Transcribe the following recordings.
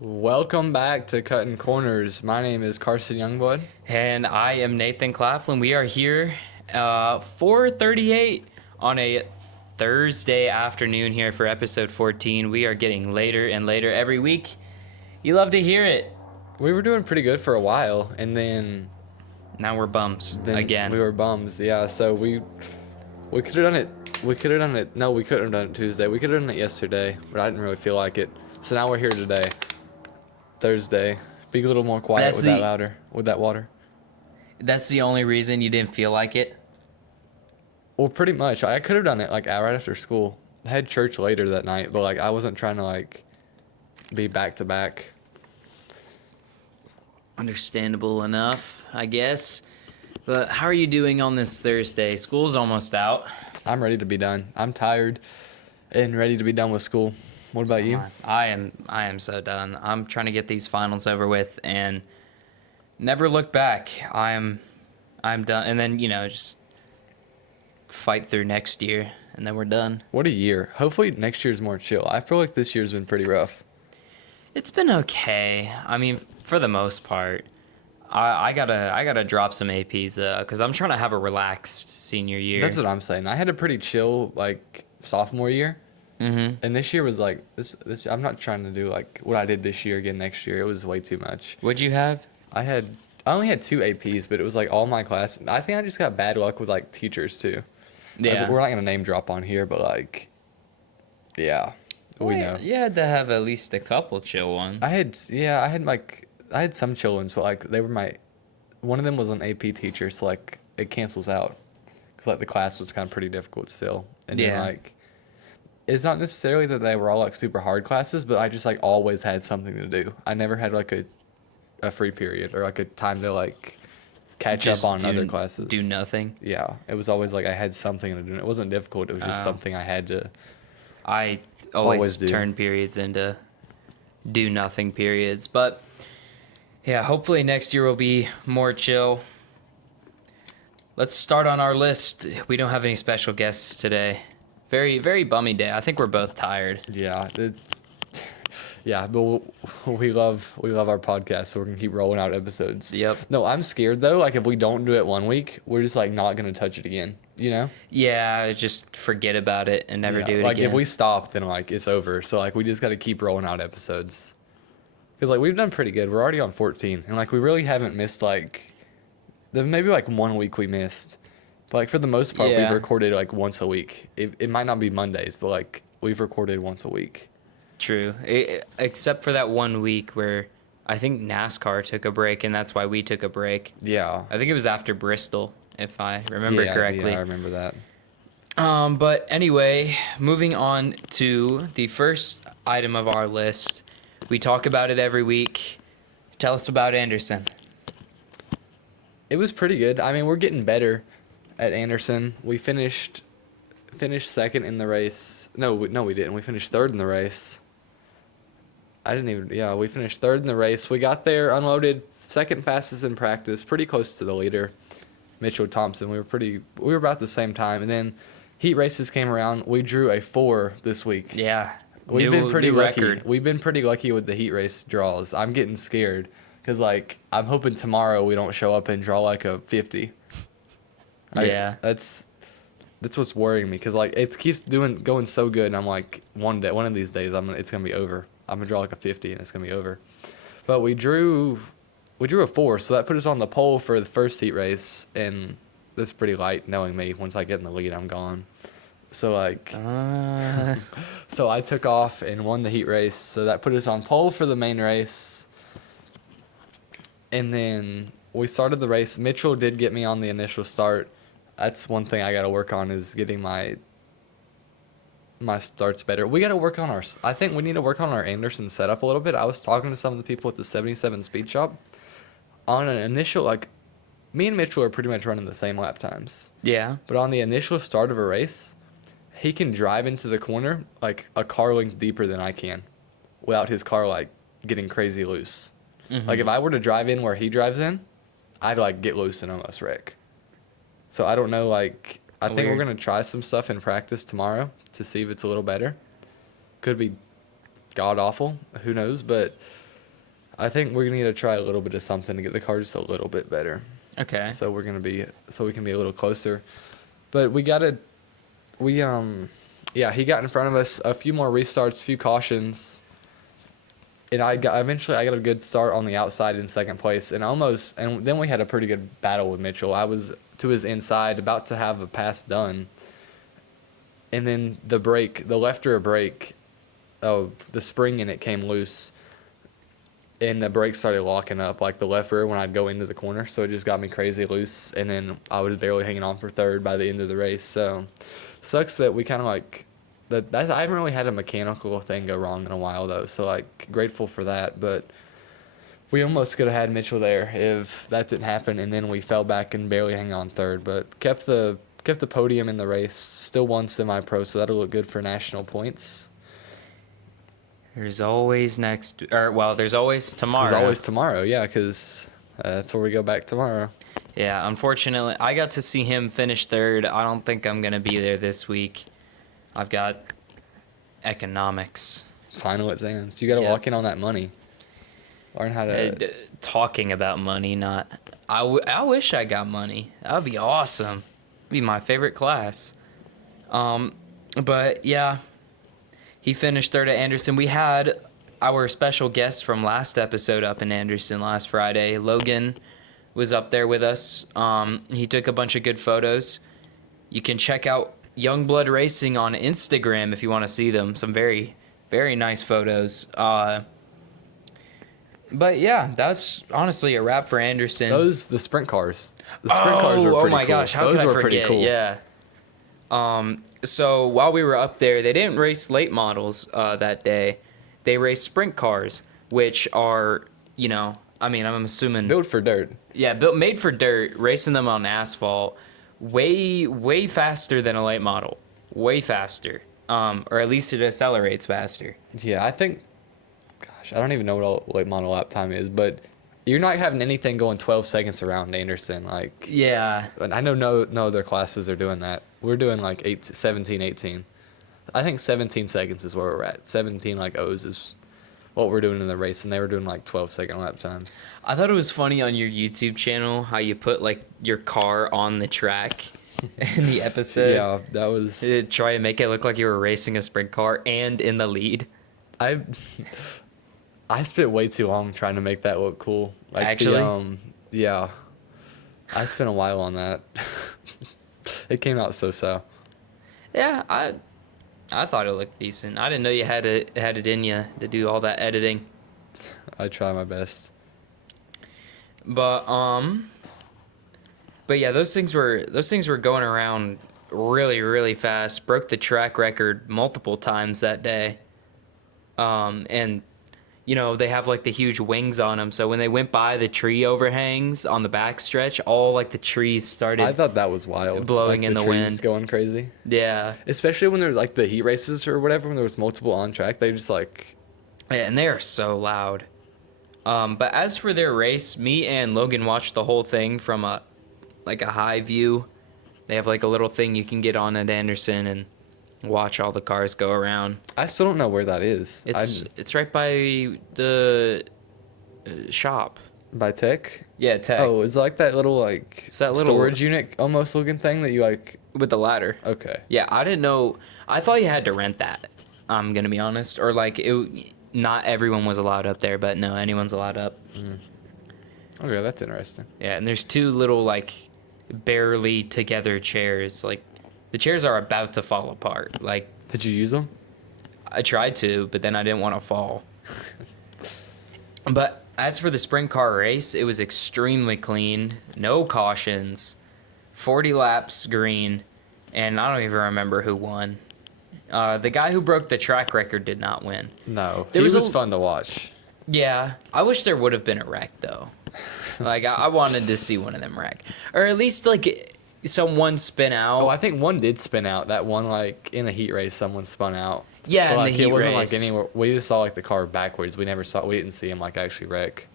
Welcome back to Cutting Corners. My name is Carson Youngblood. And I am Nathan Claflin. We are here 4:38 on a Thursday afternoon here for episode 14. We are getting later and later every week. You love to hear it. We were doing pretty good for a while, and then Now we're bums then again. we were bums. Yeah, so we could have done it. We could have done it. No, we couldn't have done it Tuesday. We could have done it yesterday, but I didn't really feel like it. So now we're here today, Thursday. Be a little more quiet That's with the- that louder, with that water. That's the only reason you didn't feel like it. Well, pretty much. I could have done it like right after school. I had church later that night, but like I wasn't trying to like be back to back. Understandable enough, I guess. But how are you doing on this Thursday? School's almost out. I'm ready to be done. I'm tired and ready to be done with school. What about you? I am so done. I'm trying to get these finals over with and never look back. I'm done, and then just fight through next year, and then we're done. What a year. Hopefully next year's more chill. I feel like this year's been pretty rough. It's been okay. I mean, for the most part. I gotta drop some APs because I'm trying to have a relaxed senior year. That's what I'm saying. I had a pretty chill like sophomore year. And this year was like this I'm not trying to do like what I did this year again next year. It was way too much. What'd you have? I only had 2 APs, but it was like all my class. I think I just got bad luck with like teachers too. Yeah. We're not going to name drop on here, but like yeah. We know. You had to have at least a couple chill ones. I had some chill ones, but like they were one of them was an AP teacher, so like it cancels out because like the class was kind of pretty difficult still, and then Yeah. like it's not necessarily that they were all like super hard classes, but I just like always had something to do. I never had like a free period or like a time to like catch Just up on other classes. Do nothing. Yeah, it was always like I had something to do. It wasn't difficult. It was just something I had to. I Always always do. turn periods into do nothing periods. But yeah, hopefully next year will be more chill. Let's start on our list. We don't have any special guests today. Very, very bummy day. I think we're both tired. Yeah, yeah, but we love our podcast, so we're gonna keep rolling out episodes. Yep. No, I'm scared though. Like if we don't do it one week, we're just like not gonna touch it again. You know? Yeah, just forget about it and never Yeah, do it like again. if we stop, then like it's over. So like we just gotta keep rolling out episodes. Cause like we've done pretty good. We're already on 14, and like we really haven't missed like. There's maybe like 1 week we missed, but like for the most part, Yeah. we've recorded like once a week. It might not be Mondays, but like we've recorded once a week. True. Except for that 1 week where I think NASCAR took a break, and that's why we took a break. Yeah. I think it was after Bristol, if I remember correctly. Yeah, I remember that. But anyway, moving on to the first item of our list. We talk about it every week. Tell us about Anderson. It was pretty good. I mean, we're getting better at Anderson. We finished second in the race. No, we didn't. We finished third in the race. Yeah, we finished third in the race. We got there, unloaded, second fastest in practice, pretty close to the leader, Mitchell Thompson. We were about the same time. And then heat races came around. We drew a 4 this week. Yeah. We've been pretty new lucky. record. We've been pretty lucky with the heat race draws. I'm getting scared because like I'm hoping tomorrow we don't show up and draw like a 50. Yeah. That's what's worrying me because like it keeps going so good, and I'm like one of these days it's gonna be over. I'm gonna draw like a 50 and it's gonna be over. But we drew a 4, so that put us on the pole for the first heat race, and that's pretty light knowing me. Once I get in the lead, I'm gone. So like. So I took off and won the heat race. So that put us on pole for the main race. And then we started the race. Mitchell did get me on the initial start. That's one thing I got to work on is getting my starts better. We got to work on I think we need to work on our Anderson setup a little bit. I was talking to some of the people at the 77 Speed Shop. On an initial, like, me and Mitchell are pretty much running the same lap times. Yeah. But on the initial start of a race, he can drive into the corner like a car length deeper than I can without his car like getting crazy loose. Like if I were to drive in where he drives in, I'd like get loose and almost wreck. So I don't know, like I think we're Weird. gonna try some stuff in practice tomorrow to see if it's a little better. Could be god awful, who knows, but I think we're gonna need to try a little bit of something to get the car just a little bit better. Okay. So we can be a little closer. But we gotta, yeah, he got in front of us, a few more restarts, a few cautions, and eventually I got a good start on the outside in second place, and then we had a pretty good battle with Mitchell. I was to his inside, about to have a pass done, and then the left rear brake, the spring in it came loose, and the brakes started locking up, like the left rear when I'd go into the corner. So it just got me crazy loose, and then I was barely hanging on for third by the end of the race. So sucks that we kind of like that. I haven't really had a mechanical thing go wrong in a while though. So like grateful for that, but we almost could have had Mitchell there if that didn't happen, and then we fell back and barely hang on third, but kept the podium in the race. Still won semi-pro, so that'll look good for national points. There's always there's always tomorrow. There's always tomorrow, yeah, because that's where we go back tomorrow. Yeah, unfortunately, I got to see him finish third. I don't think I'm going to be there this week. I've got economics. Final exams. You got to Yeah. lock in on that money. Learn how to. Talking about money, not. I wish I got money. That would be awesome. It'd be my favorite class. But yeah, he finished third at Anderson. We had our special guest from last episode up in Anderson last Friday. Logan was up there with us. He took a bunch of good photos. You can check out Youngblood Racing on Instagram if you want to see them. Some very, very nice photos. But yeah, that's honestly a wrap for Anderson. The sprint cars. The sprint cars were pretty cool. Oh my gosh, how Those could I were forget? pretty cool. Yeah. So while we were up there, they didn't race late models that day. They raced sprint cars, which are, I'm assuming Built for dirt. yeah, made for dirt, racing them on asphalt, way faster than a late model, way faster. Or at least it accelerates faster. Yeah, I think. Gosh, I don't even know what a late model lap time is, but you're not having anything going 12 seconds around Anderson. Like, Yeah, and I know no other classes are doing that. We're doing like 17, 18. I think 17 seconds is where we're at. 17 like O's is what we're doing in the race, and they were doing like 12-second lap times. I thought it was funny on your YouTube channel how you put like your car on the track in the episode. Yeah, that was. Try and make it look like you were racing a sprint car and in the lead. I spent way too long trying to make that look cool. Like Actually? Yeah. I spent a while on that. It came out so. Yeah, I thought it looked decent. I didn't know you had it in you to do all that editing. I try my best. But yeah, those things were going around really, really fast. Broke the track record multiple times that day. And they have like the huge wings on them, so when they went by the tree overhangs on the backstretch, all like the trees started. I thought that was wild. Blowing like, in the trees wind. going crazy. Yeah. Especially when there's like the heat races or whatever, when there was multiple on track, they just like. Yeah, and they are so loud. But as for their race, me and Logan watched the whole thing from a high view. They have like a little thing you can get on at Anderson and watch all the cars go around. I still don't know where that is. It's right by the shop. By Tech. Yeah, Tech. Oh, it's like that little like It's that little- storage unit almost looking thing that you like. With the ladder. Okay. Yeah, I didn't know. I thought you had to rent that. I'm gonna be honest, or like not everyone was allowed up there, but no, anyone's allowed up. Okay, that's interesting. Yeah, and there's two little like barely together chairs. Like the chairs are about to fall apart. Like Did you use them? I tried to, but then I didn't want to fall. But as for the sprint car race, it was extremely clean, no cautions, 40 laps green, and I don't even remember who won. The guy who broke the track record did not win. No. There He was was a- fun to watch. Yeah, I wish there would have been a wreck though. Like I wanted to see one of them wreck, or at least like someone spin out. Oh, I think one did spin out. That one, like in a heat race, someone spun out. Yeah, But, in like, the heat it wasn't race. like anywhere. We just saw like the car backwards. We didn't see him like actually wreck.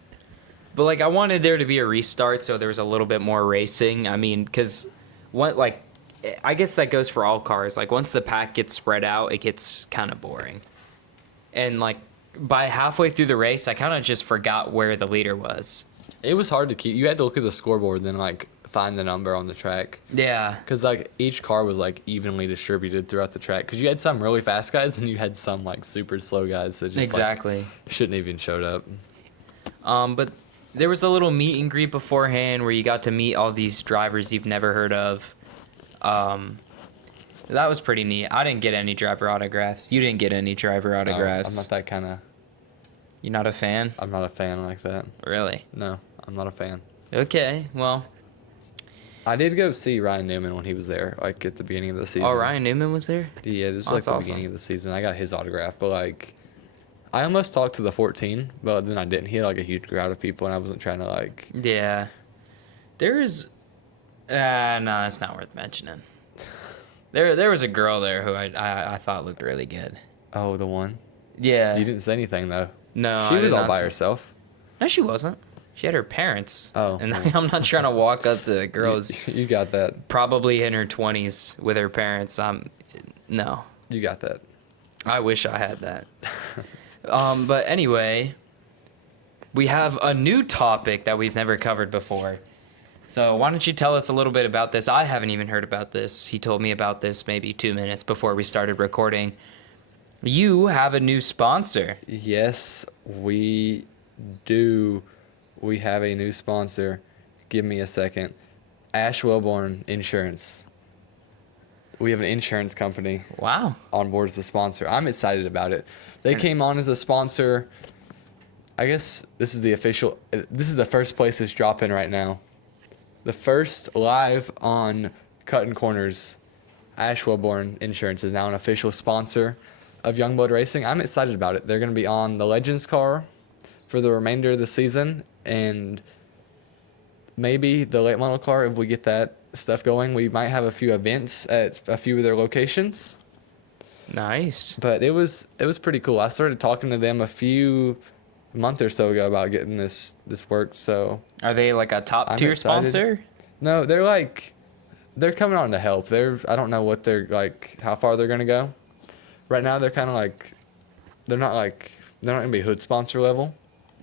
But like I wanted there to be a restart, so there was a little bit more racing. I mean, because I guess that goes for all cars. Like once the pack gets spread out, it gets kind of boring. And like by halfway through the race, I kind of just forgot where the leader was. It was hard to keep. You had to look at the scoreboard and then like find the number on the track. Yeah. Because like each car was like evenly distributed throughout the track. Because you had some really fast guys and you had some like super slow guys that just Exactly. like, shouldn't even showed up. But there was a little meet and greet beforehand where you got to meet all these drivers you've never heard of. That was pretty neat. I didn't get any driver autographs. You didn't get any driver autographs. I'm not that kind of. You're not a fan? I'm not a fan like that. Really? No, I'm not a fan. Okay, well. I did go see Ryan Newman when he was there, like at the beginning of the season. Oh, Ryan Newman was there? Yeah, this was Oh, like that's the awesome. beginning of the season. I got his autograph, but like, I almost talked to the 14, but then I didn't. He had like a huge crowd of people, and I wasn't trying to like. Yeah. There's... no, it's not worth mentioning. There was a girl there who I thought looked really good. Oh, the one. Yeah. You didn't say anything though. No, She I was did all not by say- herself. No, she wasn't. She had her parents. Oh. And I'm not trying to walk up to girls You got that. probably in her 20s with her parents. No. You got that. I wish I had that. But anyway, we have a new topic that we've never covered before. So why don't you tell us a little bit about this? I haven't even heard about this. He told me about this maybe 2 minutes before we started recording. You have a new sponsor. Yes, we do. We have a new sponsor. Give me a second. Ash Wellborn Insurance. We have an insurance company Wow. on board as a sponsor. I'm excited about it. They came on as a sponsor. I guess this is the first place it's dropping right now. The first live on Cutting Corners. Ash Wellborn Insurance is now an official sponsor of Youngblood Racing. I'm excited about it. They're going to be on the Legends car for the remainder of the season, and maybe the late model car if we get that stuff going. We might have a few events at a few of their locations. Nice. But it was pretty cool. I started talking to them a month or so ago about getting this work. So Are they like a top I'm tier excited. sponsor? no, they're coming on to help. I don't know what they're like, how far they're gonna go. Right now they're kind of like, they're not gonna be hood sponsor level,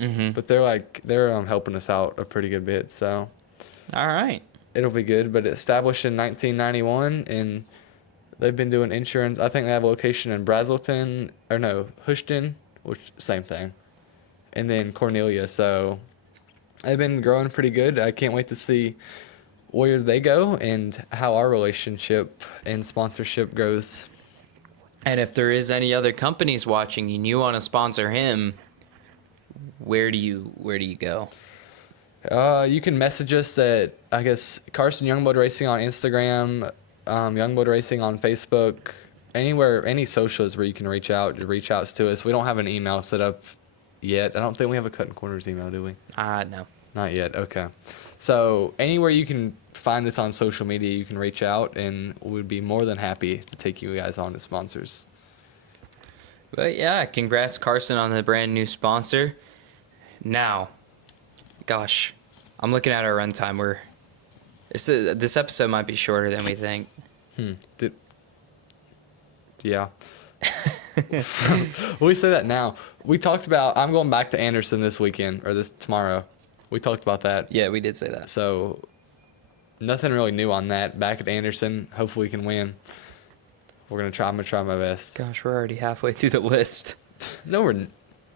Mm-hmm. but they're helping us out a pretty good bit. So All right. it'll be good. But established in 1991, and they've been doing insurance. I think they have a location in Brazelton, or no, Houston, which same thing, and then Cornelia. So they've been growing pretty good. I can't wait to see where they go and how our relationship and sponsorship grows. And if there is any other companies watching and you want to sponsor him, where do you go? You can message us at, I guess, Carson Youngblood Racing on Instagram, Youngblood Racing on Facebook, anywhere, any socials where you can reach out to us. We don't have an email set up yet. I don't think we have a Cutting Corners email, do we? No. Not yet. Okay. So anywhere you can find us on social media, you can reach out, and we'd be more than happy to take you guys on as sponsors. But yeah, congrats Carson on the brand new sponsor. Now, gosh, I'm looking at our runtime. This episode might be shorter than we think. Yeah. We say that now. We talked about, I'm going back to Anderson this weekend, or tomorrow. We talked about that. Yeah, we did say that. So nothing really new on that. Back at Anderson, hopefully we can win. I'm gonna try my best. Gosh, we're already halfway through the list. No, we're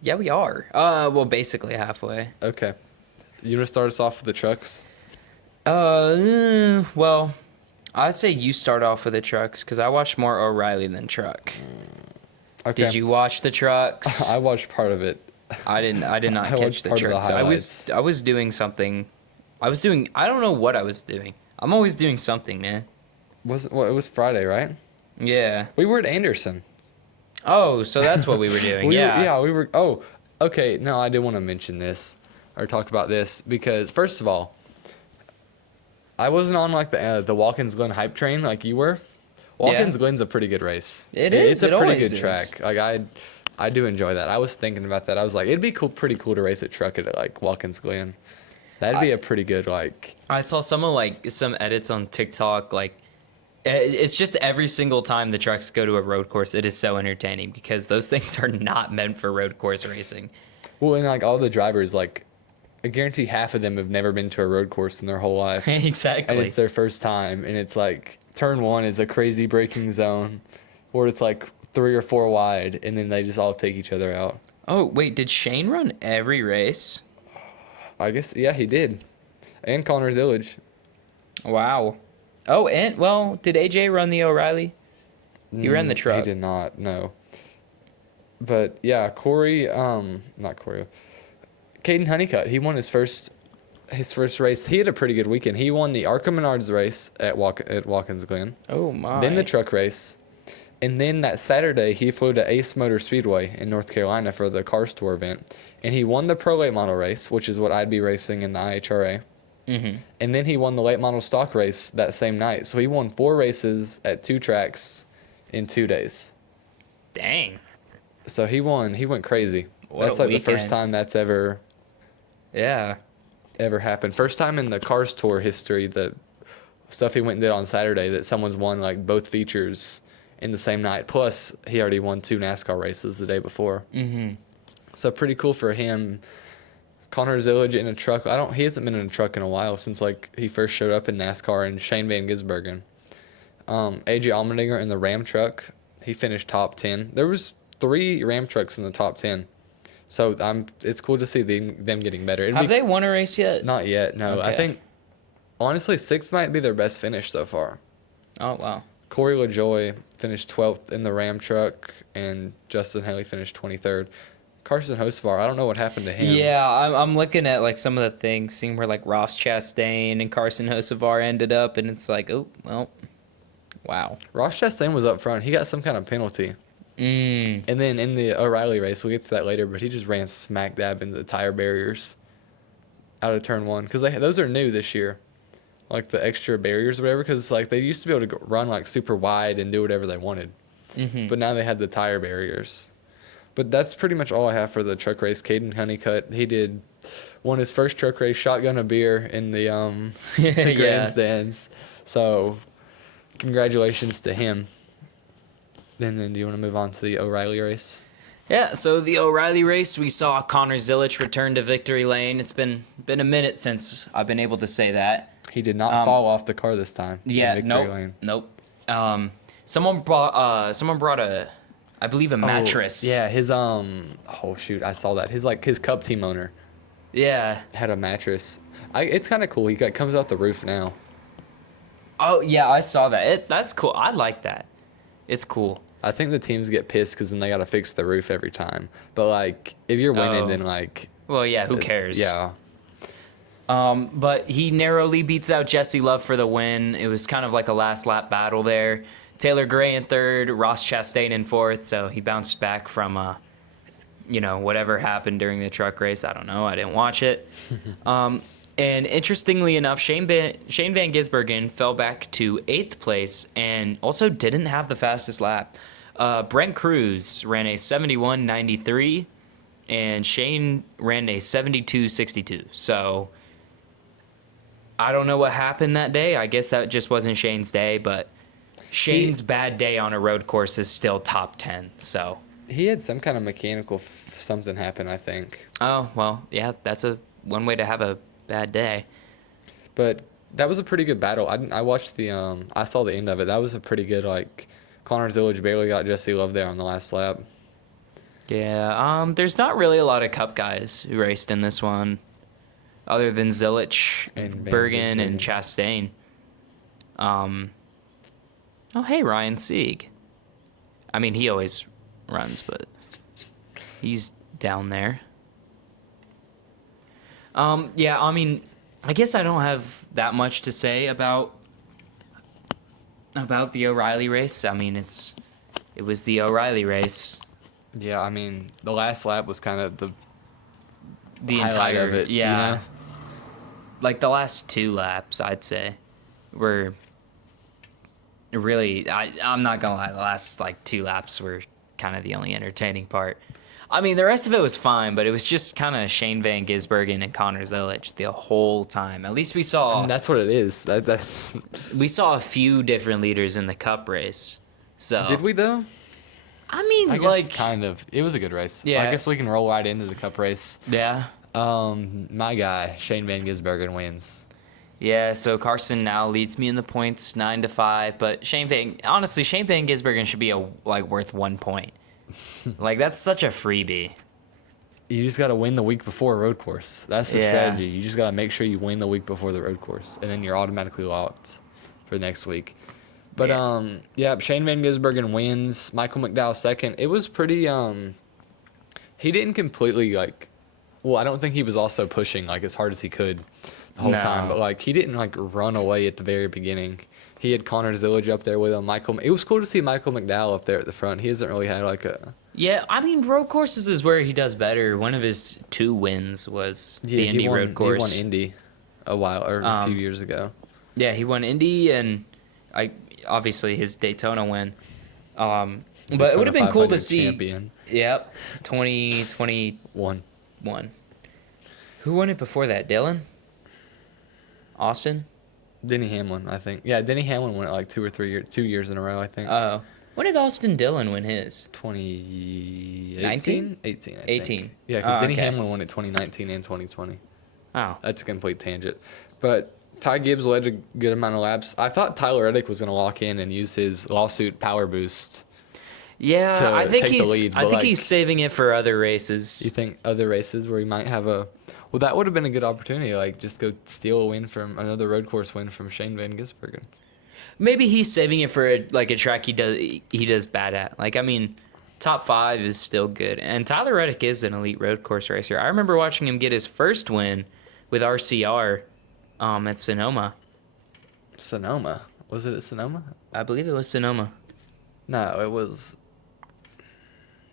Yeah, we are. Well, basically halfway. okay. You wanna start us off with the trucks? Well, I'd say you start off with the trucks because I watched more O'Reilly than truck. Okay. Did you watch the trucks? I watched part of it. I did not I catch watched the part of the trucks. highlights. I was doing something. I don't know what I was doing. I'm always doing something, man. It was Friday, right? Yeah. We were at Anderson. Oh, so that's what we were doing. We were. Oh, okay. No, I did want to mention this or talk about this because first of all, I wasn't on like the Watkins Glen hype train like you were. Watkins Glen's a pretty good race. It is. It's a It pretty always good is. track. Like I do enjoy that. I was thinking about that. I was like, it'd be pretty cool to race a truck at like Watkins Glen. That'd be a pretty good like. I saw some edits on TikTok. Like, It's just every single time the trucks go to a road course, it is so entertaining because those things are not meant for road course racing. Well, and like all the drivers, like I guarantee half of them have never been to a road course in their whole life, and Exactly. it's their first time. And it's like turn one is a crazy braking zone, where it's like 3 or 4 wide, and then they just all take each other out. Oh, wait, did Shane run every race? I guess yeah, he did, and Connor Zillage. Wow. Oh, and, well, did AJ run the O'Reilly? He ran the truck. He did not, no. But yeah, not Corey, Caden Honeycutt. He won his first race. He had a pretty good weekend. He won the Arca Menards race at Watkins Glen, Oh, my. then the truck race, and then that Saturday he flew to Ace Motor Speedway in North Carolina for the Cars Tour event, and he won the Pro Late Model race, which is what I'd be racing in the IHRA. Mm-hmm. And then he won the late model stock race that same night. So he won 4 races at 2 tracks in 2 days. Dang. So he went crazy. What That's a like the first weekend. time that's ever Yeah. happened. First time in the Cars Tour history, the stuff he went and did on Saturday, that someone's won like both features in the same night. Plus he already won 2 NASCAR races the day before. Mm-hmm. So pretty cool for him. Connor Zillage in a truck. He hasn't been in a truck in a while since like he first showed up in NASCAR, and Shane Van Gisbergen. AJ Allmendinger in the Ram truck. He finished top 10. There was 3 Ram trucks in the top 10. So it's cool to see them getting better. Have they won a race yet? Not yet, no. I Okay. think honestly 6 might be their best finish so far. Oh, wow. Corey LaJoy finished 12th in the Ram truck, and Justin Haley finished 23rd. Carson Hocevar, I don't know what happened to him. Yeah, I'm looking at like some of the things, seeing where like Ross Chastain and Carson Hocevar ended up, and it's like, oh, well, wow. Ross Chastain was up front. He got some kind of penalty. Mm. And then in the O'Reilly race, we'll get to that later, but he just ran smack dab into the tire barriers out of turn 1. Because those are new this year. Like the extra barriers or whatever. Because like they used to be able to run like super wide and do whatever they wanted. Mm-hmm. But now they had the tire barriers. But that's pretty much all I have for the truck race. Caden Honeycutt, he won his first truck race, shotgun a beer in the Yeah. grandstands. So congratulations to him. And then do you want to move on to the O'Reilly race? Yeah, so the O'Reilly race, we saw Connor Zillage return to victory lane. It's been a minute since I've been able to say that. He did not fall off the car this time. Yeah, in victory lane. nope. Someone brought I believe a mattress. Yeah, his oh shoot, I saw that. His Cup team owner Yeah. had a mattress. It's kind of cool. He comes out the roof now. Oh yeah, I saw that. That's cool. I like that. It's cool. I think the teams get pissed because then they got to fix the roof every time. But like, if you're winning, Oh. then like, Well, yeah, who cares? yeah, But he narrowly beats out Jesse Love for the win. It was kind of like a last lap battle there. Taylor Gray in 3rd, Ross Chastain in 4th. So he bounced back from, whatever happened during the truck race. I don't know. I didn't watch it. And interestingly enough, Shane Van Gisbergen fell back to 8th place and also didn't have the fastest lap. Brent Cruz ran a 71.93, and Shane ran a 72.62. So I don't know what happened that day. I guess that just wasn't Shane's day, but Shane's bad day on a road course is still top 10. So he had some kind of mechanical something happen, I think. oh well, yeah, that's one way to have a bad day. But that was a pretty good battle. I watched I saw the end of it. That was a pretty good, like, Connor Zillage barely got Jesse Love there on the last lap. Yeah, there's not really a lot of Cup guys who raced in this one, other than Zillage, And Van Bergen, and Gisbergen. Chastain. Oh, hey, Ryan Sieg. I mean, he always runs, but he's down there. Yeah, I mean, I guess I don't have that much to say about the O'Reilly race. I mean, it was the O'Reilly race. Yeah, I mean, the last lap was kind of The highlight entire of it, you yeah. know? Like the last 2 laps, I'd say, were really. I'm not gonna lie. The last like 2 laps were kind of the only entertaining part. I mean, the rest of it was fine, but it was just kind of Shane Van Gisbergen and Connor Zilic the whole time. At least we saw And that's what it is. That's a few different leaders in the Cup race. So Did we though? I mean, I guess like, kind of. It was a good race. Yeah. I guess we can roll right into the Cup race. yeah, My guy Shane Van Gisbergen wins. yeah. So Carson now leads me in the points 9-5, but Shane Van Gisbergen should be worth 1 point. Like, that's such a freebie. You just got to win the week before a road course. That's the Yeah. strategy. You just got to make sure you win the week before the road course, and then you're automatically locked for next week. But Yeah. Shane Van Gisbergen wins. Michael McDowell second. It was pretty. He didn't completely like. Well, I don't think he was also pushing like as hard as he could the whole time, No. but like he didn't like run away at the very beginning. He had Connor Zilic up there with him. It was cool to see Michael McDowell up there at the front. He hasn't really had like a. Yeah, I mean, road courses is where he does better. One of his 2 wins was the Indy road course. He won Indy a while or a few years ago. Yeah, he won Indy and obviously his Daytona win. But it Daytona would have been cool to 500 see. Champion. Yep, 2021. One. Who won it before that? Dylan? Austin? Denny Hamlin, I think. Yeah, Denny Hamlin won it like 2 years in a row, I think. Oh, when did Austin Dillon win his? 2018? 19? 18, I think. 18. Yeah, because Oh, Denny okay. Hamlin won it 2019 and 2020. Oh, That's a complete tangent. But Ty Gibbs led a good amount of laps. I thought Tyler Reddick was going to lock in and use his lawsuit power boost. yeah. To I think take the he's. lead, I but, think like- he's saving it for other You races. think other races where he might have a... Well, that would have been a good opportunity. Like, just go steal a win from... Another road course win from Shane Van Gisbergen. Maybe he's saving it for a track he does bad at. Like, I mean, top 5 is still good, and Tyler Reddick is an elite road course racer. I remember watching him get his first win with RCR at Sonoma. Sonoma. Was it at Sonoma? I believe it was Sonoma. No, it was...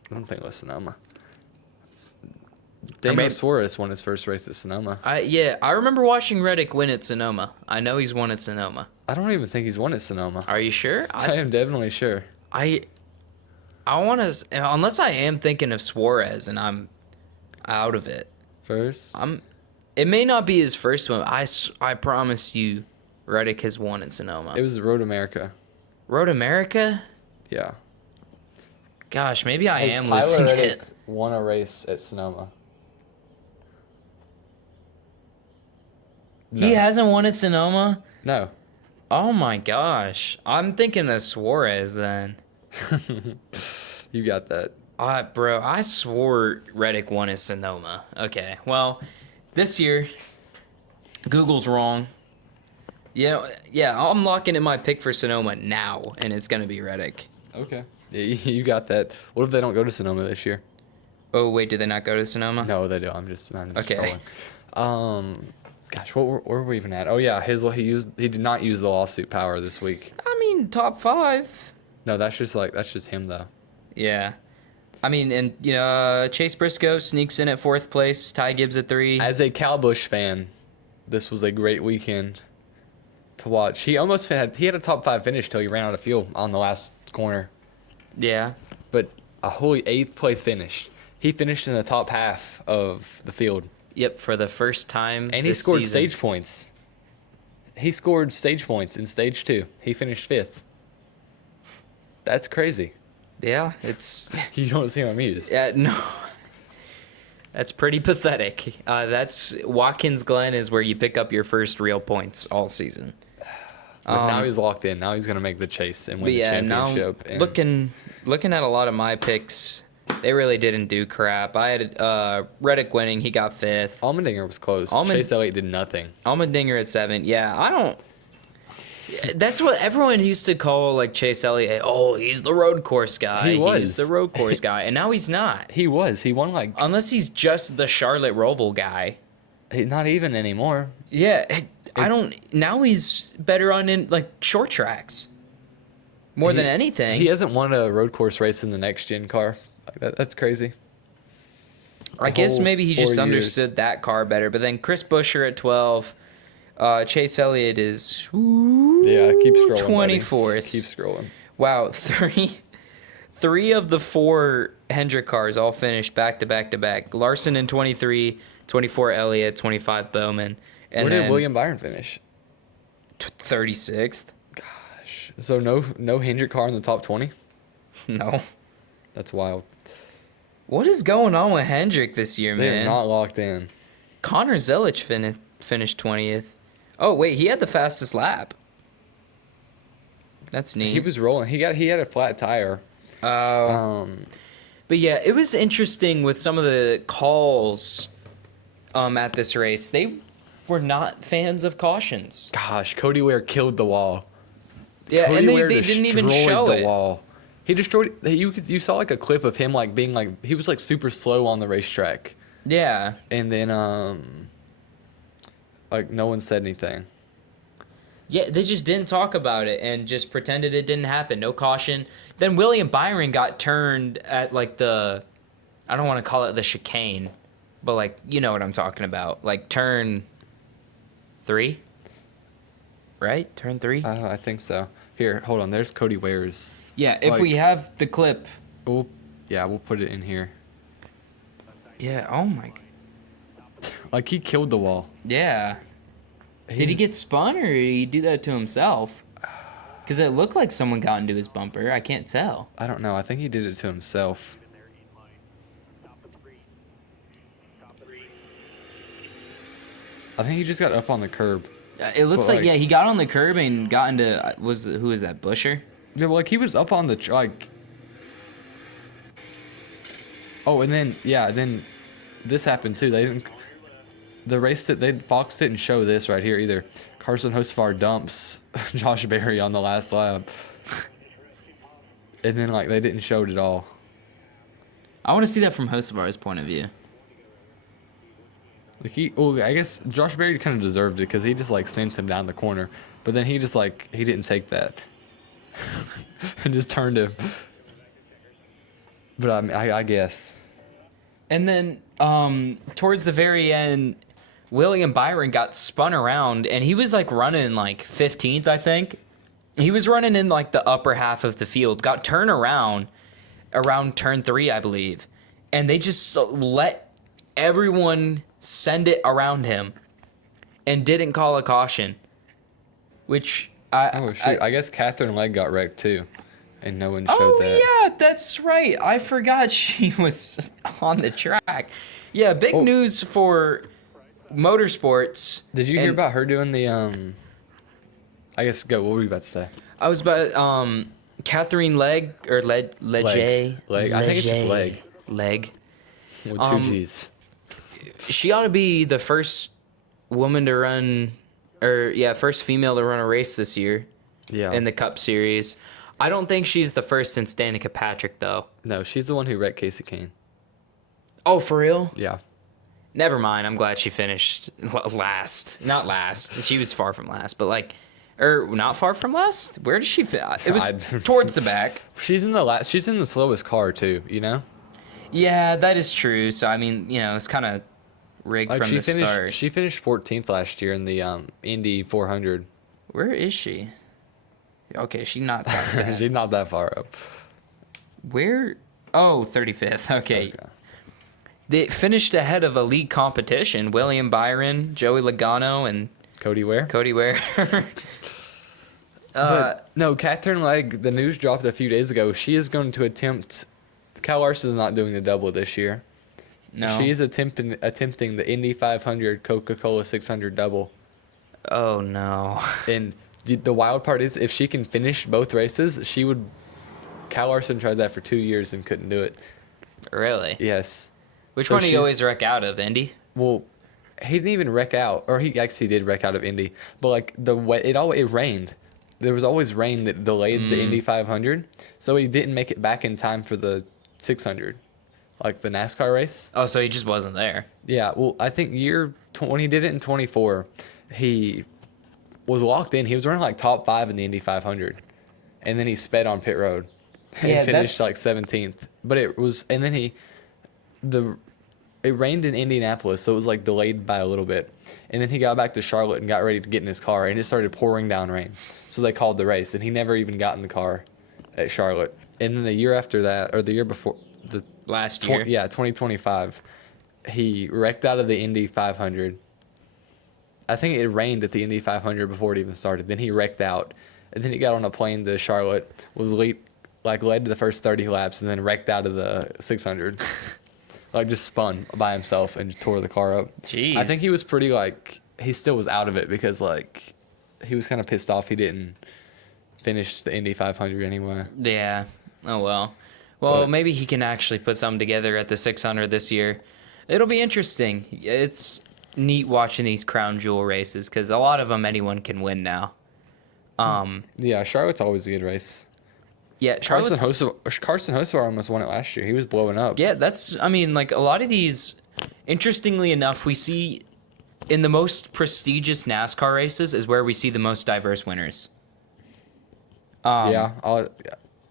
I don't think it was Sonoma. Daniel maybe- Suarez won his first race at Sonoma. I remember watching Reddick win at Sonoma. I know he's won at Sonoma. I don't even think he's won at Sonoma. Are you sure? I am definitely sure. I want to, unless I am thinking of Suarez and I'm out of it. First? It may not be his first one. I promise you, Reddick has won at Sonoma. It was Road America. Road America? Yeah. Gosh, maybe I Has am Tyler losing Reddick it. won a race at Sonoma? No. He hasn't won at Sonoma? No. Oh my gosh. I'm thinking of Suarez then. You got that. Bro, I swore Reddick won at Sonoma. Okay, well, this year, Google's wrong. Yeah, I'm locking in my pick for Sonoma now, and it's going to be Reddick. Okay. Yeah, you got that. What if they don't go to Sonoma this year? Oh, wait, did they not go to Sonoma? No, they do. I'm just Okay. trolling. Gosh, where were we even at? Oh yeah, he did not use the lawsuit power this week. I mean, top 5. No, that's just him though. Yeah. I mean, and, Chase Briscoe sneaks in at 4th place, Ty Gibbs at 3. As a Cowbush fan, this was a great weekend to watch. He had a top 5 finish till he ran out of fuel on the last corner, Yeah. but a holy 8th place finish. He finished in the top half of the field, Yep, for the first time and he this scored season. stage points. He scored stage points in stage 2. He finished 5th. That's crazy. Yeah, it's... You don't seem amused. Yeah, no. That's pretty pathetic. That's Watkins Glen is where you pick up your first real points all season. But now he's locked in. Now he's gonna make the chase and But win the yeah, now championship. And looking at a lot of my picks, they really didn't do crap. I had Reddick winning. He got 5th. Allmendinger was close. Chase Elliott did nothing. Allmendinger at 7. Yeah, I don't... That's what everyone used to call like Chase Elliott. Oh, he's the road course guy. He was. He's the road course guy. And now he's not. He was. He won like Unless he's just the Charlotte Roval guy. not even anymore. Yeah, I don't. Now he's better on in like short tracks, more than anything. He hasn't won a road course race in the next gen car. That's crazy. I guess whole maybe he 4 just years. understood that car better. But then Chris Buescher at 12, Chase Elliott is Yeah, keep scrolling. buddy. 24th. Keep scrolling. Wow, 3 of the 4 Hendrick cars all finished back to back to back. Larson in 23, 24 Elliott, 25 Bowman, and Where then did William Byron finish? 36th. So no Hendrick car in the top 20? No. That's wild. What is going on with Hendrick this year, They're man? not locked in. Connor Zelich finished 20th. Oh, wait, he had the fastest lap. That's neat. He was rolling. He had a flat tire. Oh. But yeah, it was interesting with some of the calls at this race. They were not fans of cautions. Gosh, Cody Ware killed the wall. Yeah, Cody and Ware they didn't even destroyed show the it. wall. He destroyed. You saw like a clip of him like being like he was like super slow on the racetrack, Yeah. and then like no one said anything. Yeah, they just didn't talk about it and just pretended it didn't happen. No caution. Then William Byron got turned at like I don't want to call it the chicane, but like, you know what I'm talking about. Like turn 3? Right? Turn 3? I think so. Here, hold on. There's Cody Ware's. Yeah, if like- we have the clip. We'll put it in here. Yeah, oh my. Like he killed the wall. Yeah. Did he get spun or did he do that to himself? Because it looked like someone got into his bumper. I can't tell. I don't know. I think he did it to himself. I think he just got up on the curb. It looks But, like, yeah, he got on the curb and got into, who is that, Busher? Yeah, well, like he was up on the like. Oh, and then this happened too. They didn't. The race that Fox didn't show this right here either. Carson Hocevar dumps Josh Berry on the last lap, and then like they didn't show it at all. I want to see that from Hocevar's point of view. Like I guess Josh Berry kind of deserved it because he just like sent him down the corner, but then he just like he didn't take that, and just turned him. But I guess. And then towards the very end, William Byron got spun around, and he was like running like 15th, I think. He was running in like the upper half of the field, got turned around turn 3, I believe, and they just let everyone send it around him and didn't call a caution, which I guess Catherine Legg got wrecked too, and no one showed that. Yeah, that's right. I forgot she was on the track. Yeah, big news for motorsports. Did you hear And about her doing the I guess go. What were you about to say? I was about Catherine Legg or Leger. Leg. I think it's just leg. Leg. With two G's. She ought to be the first woman to run, first female to run a race this year Yeah. in the Cup Series. I don't think she's the first since Danica Patrick, though. No, she's the one who wrecked Casey Kane. Oh, for real? Yeah. Never mind. I'm glad she finished last. Not last. She was far from last, but not far from last. Where did she fit? It was towards the back. She's in the slowest car too. You know. Yeah, that is true. So I mean, it's kind of rigged Like from she the finished. start. She finished 14th last year in the Indy 400. Where is she? Okay, she's not top 10. She's not that far up. Where? Oh, 35th. Okay. They finished ahead of a league competition. William Byron, Joey Logano, and Cody Ware. Cody Ware. But no, Catherine Legg. The news dropped a few days ago. She is going to attempt. Cal Larson's not doing the double this year. No. She is attempting the Indy 500 Coca-Cola 600 double. Oh, no. And the wild part is, if she can finish both races, she would. Cal Larson tried that for 2 years and couldn't do it. Really? Yes. Which So one do you she's- always wreck out of, Indy? Well, he didn't even wreck out, or he actually did wreck out of Indy. But like it rained. There was always rain that delayed the Indy 500, so he didn't make it back in time for the 600, like the NASCAR race. Oh, so he just wasn't there. Yeah, well, I think when he did it in 24, he was locked in. He was running like top 5 in the Indy 500, and then he sped on pit road and Yeah, finished that's- like 17th. But it rained in Indianapolis, so it was like delayed by a little bit. And then he got back to Charlotte and got ready to get in his car, and it started pouring down rain. So they called the race, and he never even got in the car at Charlotte. And then the year after that, or the year before, the Last year. 2025, he wrecked out of the Indy 500. I think it rained at the Indy 500 before it even started. Then he wrecked out, and then he got on a plane to Charlotte, led to the first 30 laps, and then wrecked out of the 600. Like just spun by himself and tore the car up. Jeez. I think he was pretty he still was out of it because he was kind of pissed off he didn't finish the Indy 500 anyway. Yeah. Oh well. Well, But- maybe he can actually put something together at the 600 this year. It'll be interesting. It's neat watching these crown jewel races because a lot of them anyone can win now. Yeah, Charlotte's always a good race. Yeah, Carson Charlotte's. Hocevar almost won it last year. He was blowing up. Yeah, I mean, like a lot of these, interestingly enough, we see in the most prestigious NASCAR races is where we see the most diverse winners. Yeah, I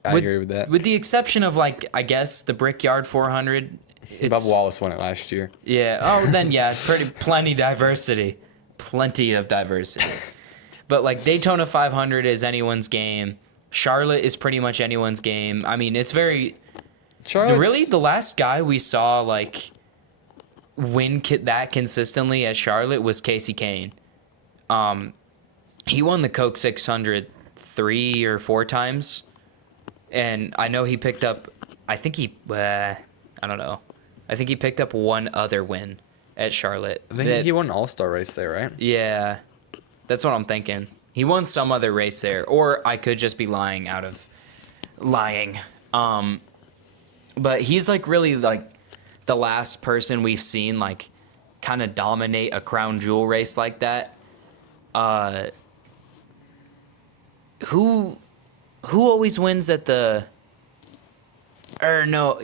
agree with that. With the exception of like, I guess the Brickyard 400. Bubba Wallace won it last year. Yeah. Oh, then yeah, plenty diversity, plenty of diversity. But like Daytona 500 is anyone's game. Charlotte is pretty much anyone's game. I mean, it's very Charlotte's, really the last guy we saw like win that consistently at Charlotte was Casey Kane. He won the Coke 600 3 or 4 times, and I know he picked up. I think I don't know. I think he picked up one other win at Charlotte. I think he won an All-Star race there, right? Yeah, that's what I'm thinking. He won some other race there, or I could just be lying. But he's like really like the last person we've seen like kind of dominate a crown jewel race like that. Who always wins at the? Or no,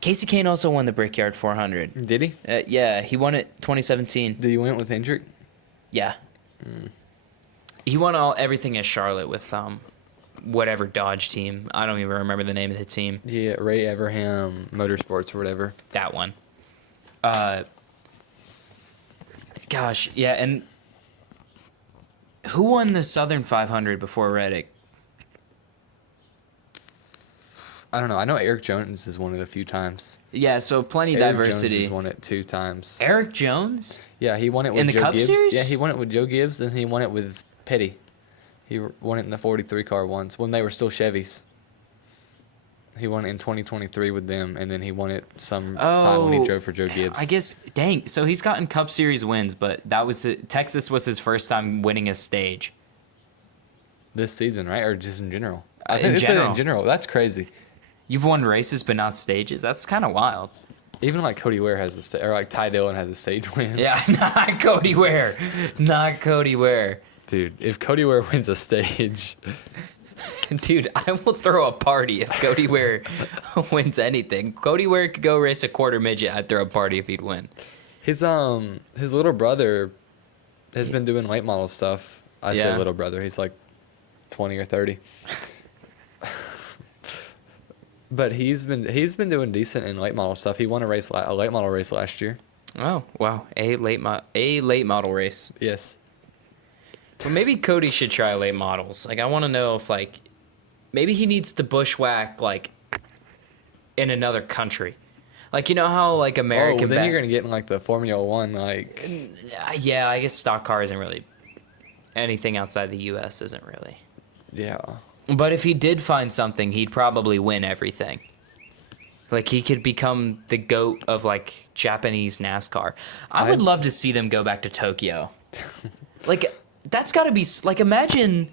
Casey Kane also won the Brickyard 400. Did he? Yeah, he won it 2017. Did he win it with Hendrick? Yeah. He won everything at Charlotte with whatever Dodge team. I don't even remember the name of the team. Yeah, Ray Everham Motorsports or whatever. That one. Gosh, yeah, and who won the Southern 500 before Reddick? I don't know. I know Eric Jones has won it a few times. Yeah, so plenty Eric diversity. Jones has won it 2 times. Eric Jones? Yeah, he won it with In the Joe Cup Gibbs. Series? Yeah, he won it with Joe Gibbs, and he won it with Petty. He won it in the 43 car once when they were still Chevys. He won it in 2023 with them, and then he won it some time when he drove for Joe Gibbs. I guess, dang. So he's gotten Cup Series wins, but Texas was his first time winning a stage. This season, right? Or just in general? I In think they said general. in general. That's crazy. You've won races, but not stages. That's kind of wild. Even like Cody Ware has a stage, or like Ty Dillon has a stage win. Yeah, not Cody Ware. Not Cody Ware. Dude, if Cody Ware wins a stage, Dude, I will throw a party if Cody Ware wins anything. Cody Ware could go race a quarter midget. I'd throw a party if he'd win. his little brother has been doing late model stuff. I say Yeah. little brother. He's like 20 or 30. But he's been doing decent in late model stuff. He won a late model race last year. Oh, wow. A late model race. Yes. Well, maybe Cody should try late models. Like, I want to know if, like, maybe he needs to bushwhack, like, in another country. Like, you know how, like, American... then you're going to get in, like, the Formula One, like... Yeah, I guess stock car isn't really... Anything outside the U.S. isn't really... Yeah. But if he did find something, he'd probably win everything. Like, he could become the GOAT of, like, Japanese NASCAR. I would love to see them go back to Tokyo. Like, that's got to be... Like, imagine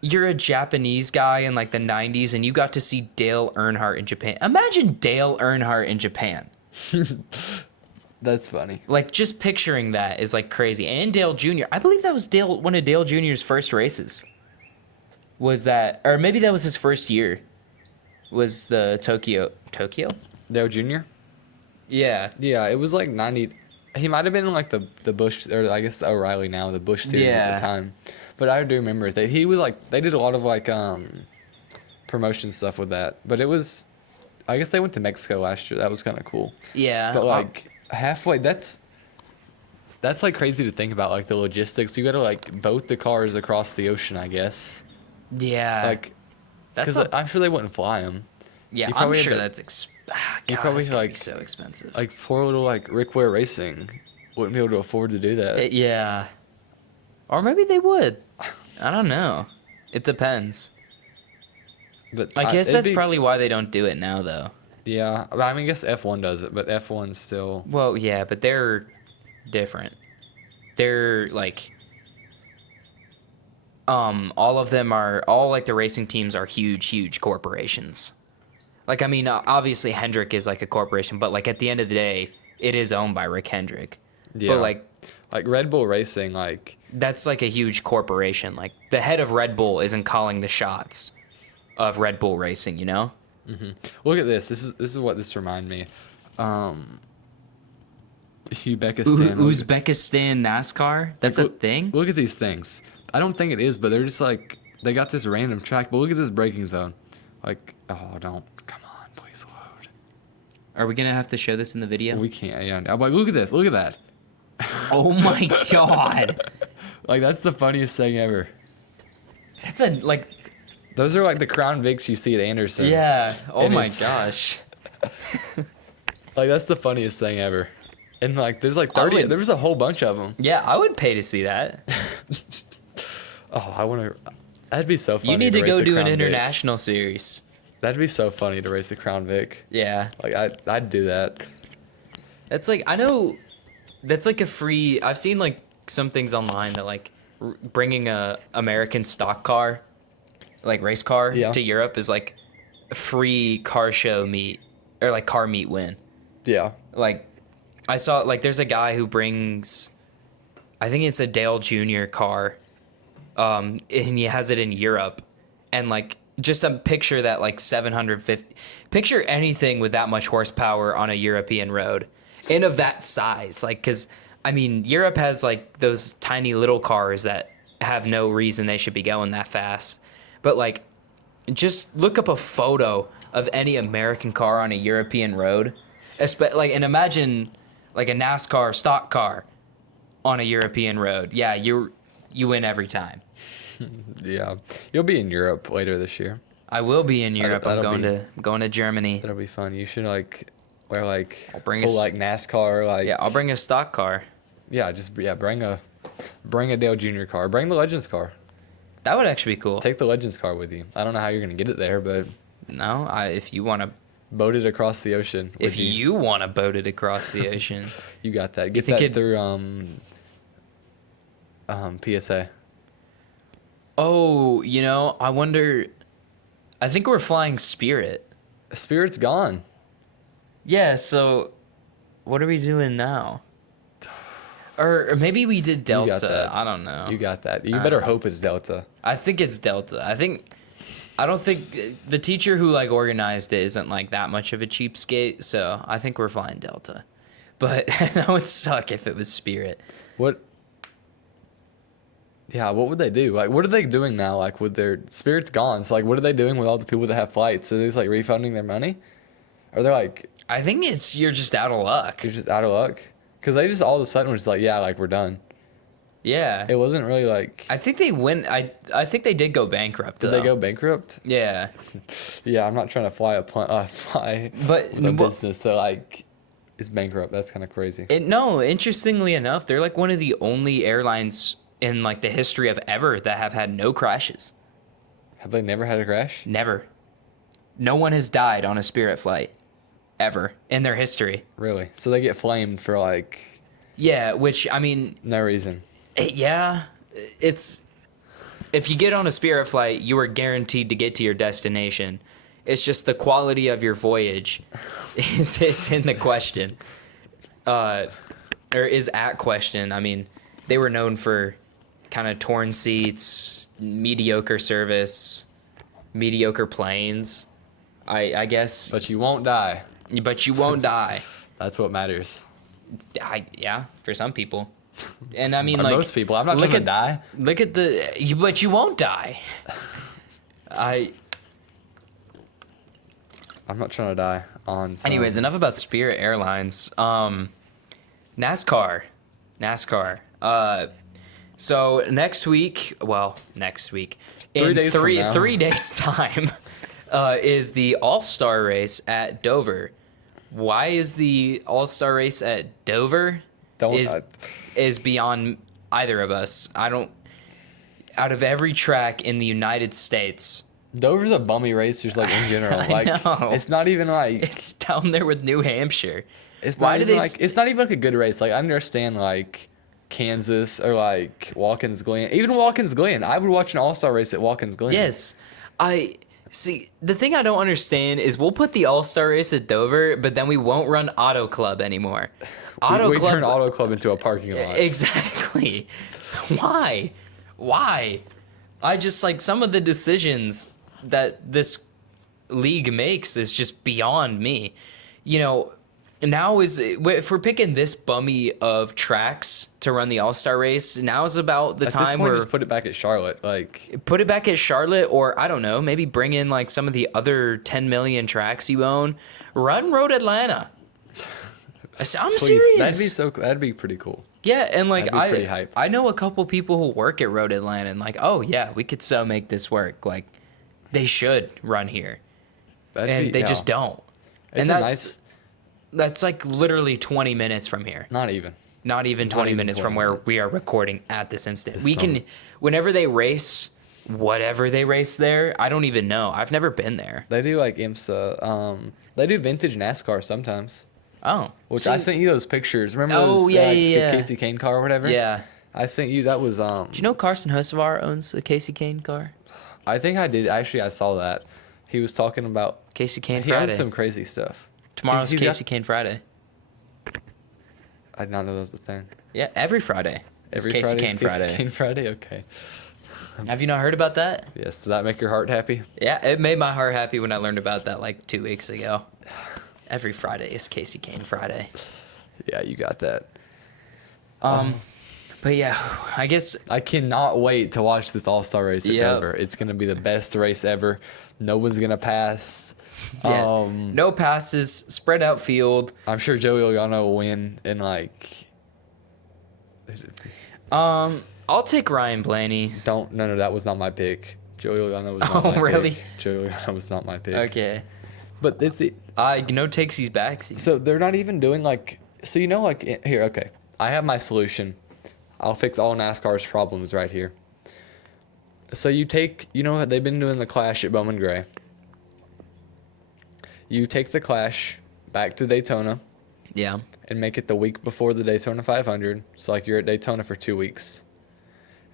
you're a Japanese guy in, like, the 90s, and you got to see Dale Earnhardt in Japan. Imagine Dale Earnhardt in Japan. That's funny. Like, just picturing that is, like, crazy. And Dale Jr. I believe that was one of Dale Jr.'s first races. Was that... Or maybe that was his first year. Was the Tokyo... Dale Jr.? Yeah. Yeah, it was like 90... He might have been in like the Busch, or I guess the O'Reilly now, the Busch series at Yeah. the time. But I do remember that he was like... They did a lot of like promotion stuff with that. But it was... I guess they went to Mexico last year. That was kind of cool. Yeah. But like halfway, that's like crazy to think about, like the logistics. You got to like boat the cars across the ocean, I guess. Yeah. Like That's Because I'm sure they wouldn't fly him. yeah. you I'm probably had sure to- that's you God, probably, that's gonna be like- so expensive. Like poor little like Rick Ware Racing wouldn't be able to afford to do that. Yeah, or maybe they would. I don't know. It depends. But I guess it'd that's be- probably why they don't do it now, though. Yeah, I mean, I guess F1 does it, but F1's still. Well, yeah, but they're different. They're like, all of them are all like the racing teams are huge corporations. Like, I mean, obviously Hendrick is like a corporation, but like at the end of the day, it is owned by Rick Hendrick. Yeah. But like, Like Red Bull Racing, like that's like a huge corporation. Like the head of Red Bull isn't calling the shots of Red Bull Racing, you know? look at this. This is what this remind me. Uzbekistan. Uzbekistan NASCAR? That's a Look- thing? Look at these things. I don't think it is, but they're just like they got this random track. But look at this braking zone. Like, oh, don't come on, please load. Are we gonna have to show this in the video? We can't. Yeah, I'm like, look at this. Look at that. Oh my god. Like that's the funniest thing ever. That's a like Those are like the Crown Vics you see at Anderson. yeah. Oh And my it's- gosh. Like that's the funniest thing ever. And like there's like I 30. would- There was a whole bunch of them. Yeah, I would pay to see that. Oh, I want to. That'd be so funny. You need to race go the do an Crown Vic. international series. That'd be so funny to race the Crown Vic. Yeah. Like I'd do that. That's like I know that's like a free I've seen like some things online that like bringing a American stock car like race car Yeah. to Europe is like a free car show meet or like car meet win. Yeah. Like I saw like there's a guy who brings I think it's a Dale Jr. car and he has it in Europe and like just a picture that like 750 picture anything with that much horsepower on a European road and of that size like cuz I mean Europe has like those tiny little cars that have no reason they should be going that fast but like just look up a photo of any American car on a European road like and imagine like a NASCAR stock car on a European road yeah you win every time. Yeah. You'll be in Europe later this year. I will be in Europe. I'm that'll going to Germany. That'll be fun. You should like wear like I'll bring full us- like NASCAR like Yeah, I'll bring a stock car. yeah bring a Dale Jr. car. Bring the Legends car. That would actually be cool. Take the Legends car with you. I don't know how you're gonna get it there, but No, if you want to, boat it across the ocean. with if you want to boat it across the ocean, you got that. Get think that it- through PSA. oh, you know, I wonder. I think we're flying Spirit. Spirit's gone. Yeah. So, what are we doing now? Or maybe we did got Delta. that. I don't know. You got that. You better hope it's Delta. I think it's Delta. I don't think the teacher who like organized it isn't like that much of a cheapskate, so I think we're flying Delta. But that would suck if it was Spirit. What? Yeah, what would they do? Like, what are they doing now? Like, with their Spirit's gone. So, like, what are they doing with all the people that have flights? Are they just like refunding their money? Or they're like, I think you're just out of luck. you're just out of luck? Because they just all of a sudden were just like, yeah, like we're done. Yeah. It wasn't really like. I think they went. I think they did go bankrupt. Did though. they go bankrupt? Yeah. Yeah, I'm not trying to fly But a business that like is bankrupt. That's kind of crazy. no, interestingly enough, they're like one of the only airlines in like the history of ever that have had no crashes. Have they never had a crash? Never. No one has died on a Spirit flight ever in their history. Really? So they get flamed for like Yeah, which I mean, no reason. yeah, it's if you get on a Spirit flight, you are guaranteed to get to your destination. It's just the quality of your voyage is in the question, or is at question. I mean, they were known for kind of torn seats, mediocre service, mediocre planes. I guess, But you won't die. but you won't die. That's what matters. Yeah, for some people. And I mean, Or like most people. I'm not look trying to die. Look at but you won't die. I'm not trying to die on. Some, Anyways, enough about Spirit Airlines. NASCAR. So next week, in 3 days from now. 3 days time, is the All-Star race at Dover. Why is the All-Star race at Dover? Is beyond either of us. I don't. Out of every track in the United States, Dover's a bummy race, just like in general. I Like know. it's not even like it's down there with New Hampshire. it's Why not do even they like it's not even like a good race. Like I understand like Kansas or like Watkins Glen. Even Watkins Glen. I would watch an all-star race at Watkins Glen. Yes, I see. The thing I don't understand is we'll put the All-Star race at Dover, but then we won't run Auto Club anymore. We turn Auto Club into a parking lot. Exactly. Why? Why? I just like some of the decisions that this league makes is just beyond me. You know, now is if we're picking this bummy of tracks to run the All-Star race, now is about the At time this point, where just put it back at Charlotte. Like put it back at Charlotte, or I don't know, maybe bring in like some of the other 10 million tracks you own. Run Road Atlanta. I'm please, serious. that'd be pretty cool. Yeah, and like That'd be pretty hype. I know a couple people who work at Road Atlanta, and like, oh yeah, we could so make this work. Like, they should run here, and they just don't. It's And a that's like literally 20 minutes from here. not even. Not even 20 even minutes 20 from where minutes. we are recording at this instant. This We can, moment. whenever they race, whatever they race there, I don't even know. I've never been there. They do like IMSA. They do vintage NASCAR sometimes. Oh, Which I see- sent you those pictures. Remember Oh, those? yeah, like, yeah, the yeah. Casey Kane car or whatever. Yeah. I sent you. That was Do you know Carson Hocevar owns a Casey Kane car? I think I did. Actually, I saw that. He was talking about. Casey Kane He owns Friday. some crazy stuff. Tomorrow's he's got- Casey Kane Friday. I did not know that was the thing. Yeah, every Friday. It's Every Casey Friday's Kane Casey Friday. Kane Friday. Okay. Have you not heard about that? Yes. Did that make your heart happy? Yeah, it made my heart happy when I learned about that like 2 weeks ago. Every Friday is Casey Kane Friday. Yeah, you got that. But yeah, I guess I cannot wait to watch this All-Star race at Yep. Dover. It's gonna be the best race ever. No one's gonna pass. yeah, no passes, spread out field. I'm sure Joey Logano will win in like. I'll take Ryan Blaney. No, that was not my pick. Joey Logano was not Oh, my really? pick. Joey Logano was not my pick. Okay. But it's the, No takesies backsies. so they're not even doing like so you know like here okay I have my solution. I'll fix all NASCAR's problems right here. So you take they've been doing the Clash at Bowman Gray. You take the Clash back to Daytona Yeah. and make it the week before the Daytona 500. So like you're at Daytona for 2 weeks.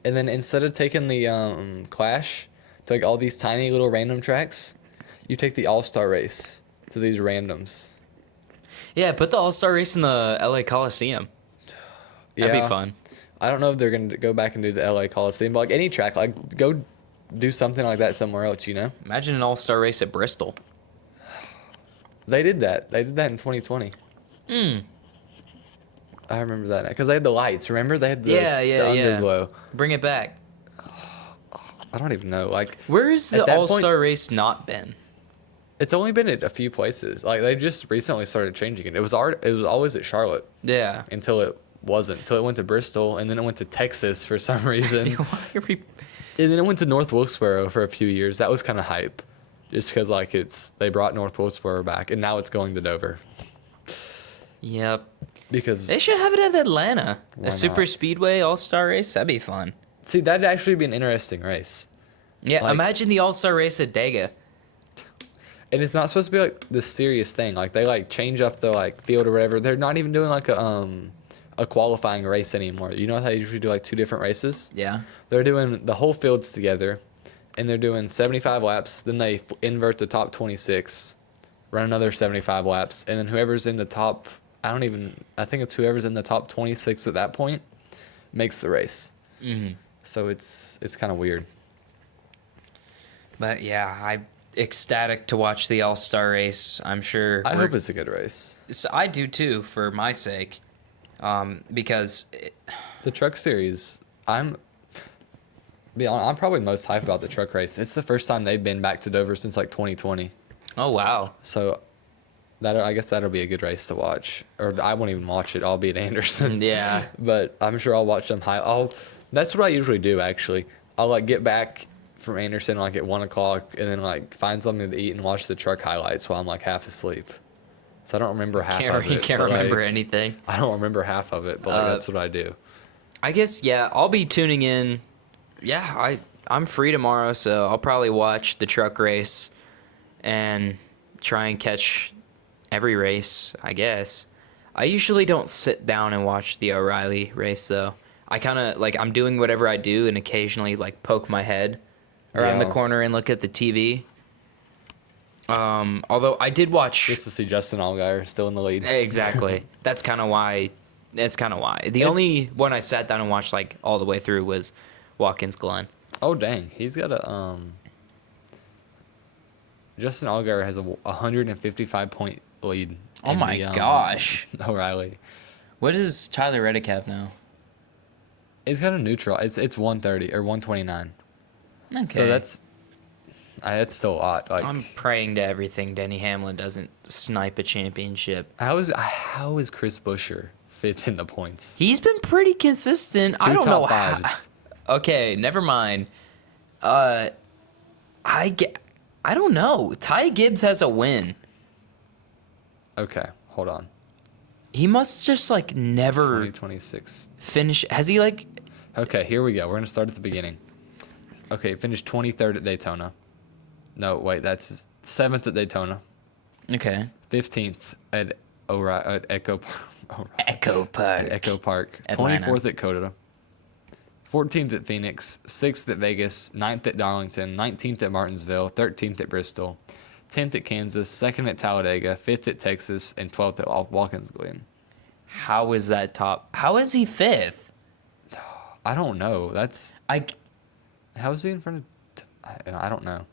And then instead of taking the Clash to like all these tiny little random tracks, you take the All-Star race to these randoms. Yeah, put the All-Star race in the LA Coliseum. That'd be fun. I don't know if they're going to go back and do the LA Coliseum, but like any track, like go do something like that somewhere else, you know? Imagine an All-Star race at Bristol. They did that. They did that in 2020. I remember that because they had the lights. Remember they had the the underglow. Bring it back. I don't even know. Like Where has At the that All-Star race not been? it's only been at a few places. Like they just recently started changing it. It was always at Charlotte Yeah. until it wasn't. Until it went to Bristol and then it went to Texas for some reason. Why are we- And then it went to North Wilkesboro for a few years. That was kind of hype, just because like they brought North Wilkesboro back, and now it's going to Dover Yep. because They should have it at Atlanta. Why A super not? speedway all-star race. That'd be fun. see that'd actually be an interesting race. Yeah, Like- imagine the all-star race at Dega. And it's not supposed to be like this serious thing. Like they like change up the like field or whatever. They're not even doing like a qualifying race anymore. You know how they usually do like 2 different races? Yeah. They're doing the whole fields together, and they're doing 75 laps. Then they invert the top 26, run another 75 laps, and then whoever's in the top, I think it's whoever's in the top 26 at that point, makes the race. Mm-hmm. So it's kind of weird. But yeah, I'm ecstatic to watch the all-star race. I'm sure. I we're- hope it's a good race. So I do too, for my sake, because The truck series, I'm probably most hyped about the truck race. It's the first time they've been back to Dover since like 2020. oh wow, So I guess that'll be a good race to watch. Or I won't even watch it. I'll be at Anderson. yeah, But I'm sure I'll watch them That's what I usually do, actually. I'll like get back from Anderson like at 1 o'clock, and then like find something to eat and watch the truck highlights while I'm like half asleep. So I don't remember half of You it. can't but, remember like, anything. I don't remember half of it, but like that's what I do. I guess yeah. I'll be tuning in. Yeah, I'm free tomorrow, so I'll probably watch the truck race and try and catch every race, I guess. I usually don't sit down and watch the O'Reilly race though. I kind of like I'm doing whatever I do and occasionally like poke my head around the Yeah. corner and look at the TV. Although I did watch Just to see Justin Allgaier still in the lead. exactly. That's kind of why. That's kind of why. The It's- only one I sat down and watched like all the way through was Watkins Glen. Oh dang, he's got a Justin Allgaier has a 155 point lead. Oh in my the, gosh. O'Reilly. What does Tyler Reddick have now? It's kind of neutral. It's 130 or 129. Okay. So that's still a lot. Like I'm praying to everything Denny Hamlin doesn't snipe a championship. how is Chris Buescher fifth in the points? He's been pretty consistent. I Two don't top know how. fives. Okay, never mind. I don't know. Ty Gibbs has a win. Okay, hold on. He must just like never 2026. finish. Has he like? Okay, here we go. We're gonna start at the beginning. Okay, finished 23rd at Daytona. No, wait, that's 7th at Daytona. Okay. 15th at Echo Echo Park. Echo Park. Atlanta. 24th at Coda. 14th at Phoenix. 6th at Vegas. 9th at Darlington. 19th at Martinsville. 13th at Bristol. 10th at Kansas. 2nd at Talladega. 5th at Texas. And 12th at Watkins Glen. How is that top? How is he fifth? I don't know. That's I. how is he in front of? I don't know.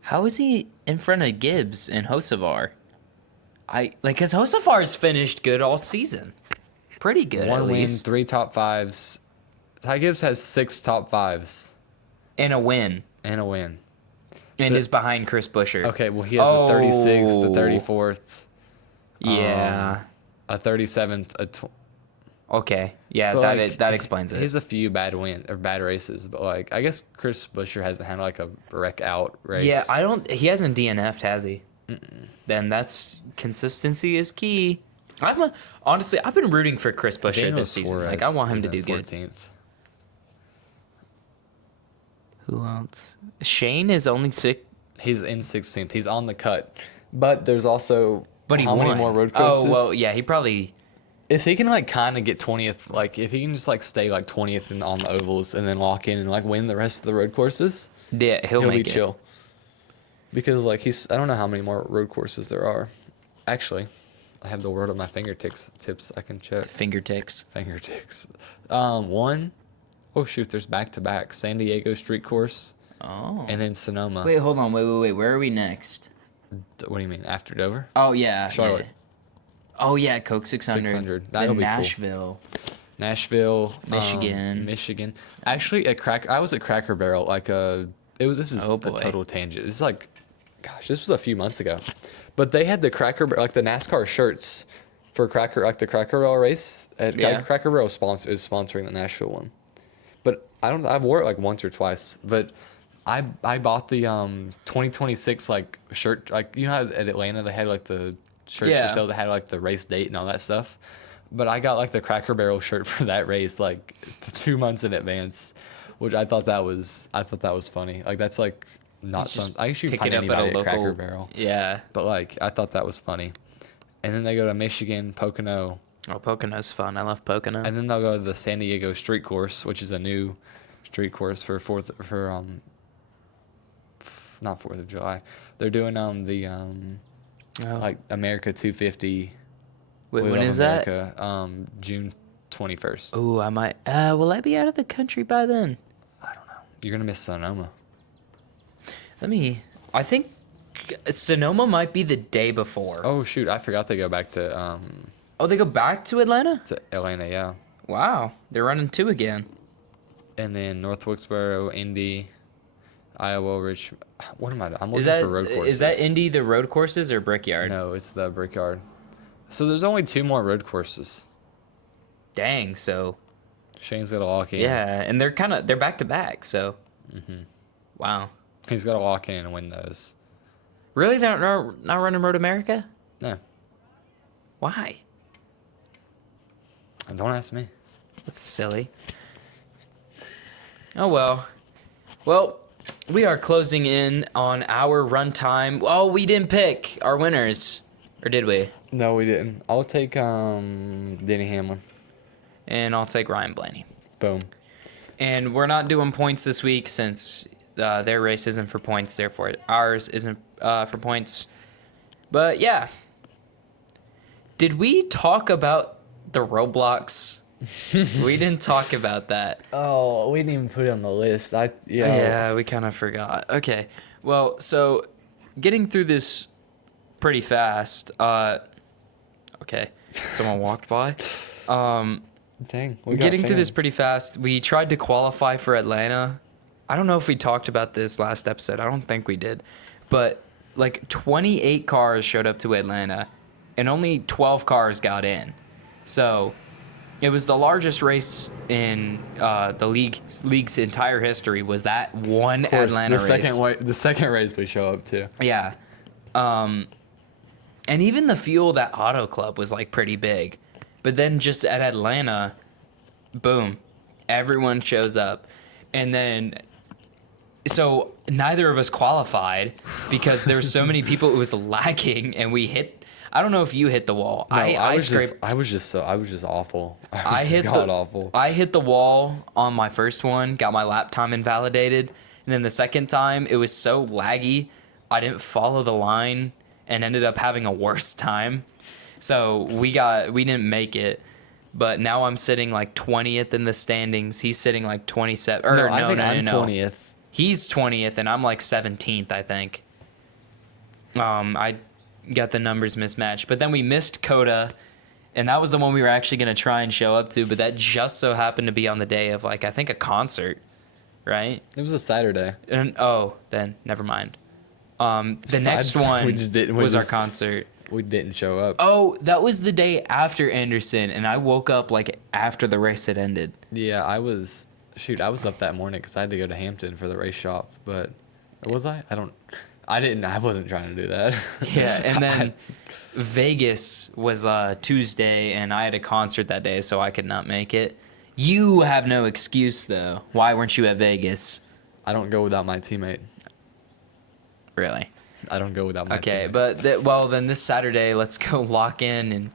How is he in front of Gibbs and Hocevar? Cause Hocevar's finished good all season. Pretty good One at win, least. 3 top 5s. Ty Gibbs has 6 top 5s And a win. and a win. And But- is behind Chris Buescher. Okay, well he has a 36th, Oh. a 34th, Yeah. a 37th, Okay. Yeah, but, like, that explains He it. has a few bad bad races, but like I guess Chris Buescher hasn't had like a wreck out race. Yeah, he hasn't DNF'd, has he? Then that's consistency is key. Honestly, I've been rooting for Chris Buescher Daniel this season. Suarez Like I want him is to in do good. 14th. Who else? Shane is only six. He's in 16th. He's on the cut, but there's also But he how won. many more road courses? Oh well, yeah, he probably. If he can like kind of get 20th, like if he can just like stay like 20th on the ovals and then lock in and like win the rest of the road courses, Yeah, he'll he'll make be it. chill. Because like I don't know how many more road courses there are. Actually, I have the word at my fingertips. I can check. Fingertips. Fingertips. One. Oh shoot, there's back to back. San Diego Street Course Oh. and then Sonoma. Wait, hold on. Wait. Where are we next? What do you mean after Dover? Oh yeah, Charlotte. yeah. Oh yeah, Coke 600. 600. Then That'll be cool. Nashville. Nashville, Michigan. Michigan. Actually, I was at Cracker Barrel. This is Oh, a boy. total tangent. It's like, gosh, this was a few months ago, but they had the like the NASCAR shirts for the Cracker Barrel race. Yeah. Cracker Barrel is sponsoring the Nashville one, but I've wore it like once or twice, but. I bought the 2026 like shirt, like you know how at Atlanta they had like the shirts Yeah. for sale that had like the race date and all that stuff. But I got like the Cracker Barrel shirt for that race like 2 months in advance, which I thought that was funny. Like that's like not Just something I usually pick find it up at a anybody at local. Cracker Barrel, Yeah. but like I thought that was funny. And then they go to Michigan, Pocono, Oh, Pocono's fun. I love Pocono. and then they'll go to the San Diego Street Course, which is a new street course not 4th of July. They're doing like America 250. Wait, We when Love is that? America, June 21st. Oh, I might. Will I be out of the country by then? You're gonna miss Sonoma. I think Sonoma might be the day before. Oh shoot, I forgot they go back to Oh, they go back to Atlanta? Atlanta, yeah. Wow, they're running 2 again. And then North Wilkesboro, Indy, Iowa, Rich. What am I? I'm looking Is that for road courses. is that Indy the road courses or Brickyard? No, it's the Brickyard. So there's only 2 more road courses. Dang, so Shane's got to lock in. Yeah, and they're back to back. So, wow. He's got to lock in and win those. Really, they're not running Road America? No, Why? don't ask me. That's silly. Oh well. Well, we are closing in on our run time. Oh, we didn't pick our winners, or did we? No, we didn't. I'll take Denny Hamlin. And I'll take Ryan Blaney. Boom. And we're not doing points this week since their race isn't for points. Therefore, ours isn't for points. But yeah. Did we talk about the Roblox? We didn't talk about that. Oh, we didn't even put it on the list. Yeah, we kind of forgot. Okay. Well, so getting through this pretty fast. Okay. Someone walked by. Dang. We got Getting through this fans. pretty fast. We tried to qualify for Atlanta. I don't know if we talked about this last episode. I don't think we did. But like 28 cars showed up to Atlanta and only 12 cars got in. So it was the largest race in the league's entire history was that one Of course, Atlanta race. The second race we show up to. Yeah. And even the field at Auto Club was like pretty big. But then just at Atlanta, boom, everyone shows up. And then, so neither of us qualified because there were so many people, it was lagging and we hit, I don't know if you hit the wall. No, I was scraped. just awful. I hit awful. I hit the wall on my first one, got my lap time invalidated, and then the second time it was so laggy, I didn't follow the line and ended up having a worse time. So we didn't make it. But now I'm sitting like 20th in the standings. He's sitting like 27. Or I think I'm no. 20th. He's 20th and I'm like 17th, I think. I got the numbers mismatched. But then we missed Coda, and that was the one we were actually going to try and show up to, but that just so happened to be on the day of like I think a concert, right? It was a Saturday. And then never mind. The next We one just didn't- was our concert. We didn't show up. Oh, that was the day after Anderson, and I woke up like after the race had ended. Yeah, I was up that morning because I had to go to Hampton for the race shop. But was I? I wasn't trying to do that. Yeah, and then Vegas was Tuesday, and I had a concert that day, so I could not make it. You have no excuse, though. Why weren't you at Vegas? I don't go without my teammate. Really? I don't go without my Okay, teammate. but then this Saturday, let's go lock in and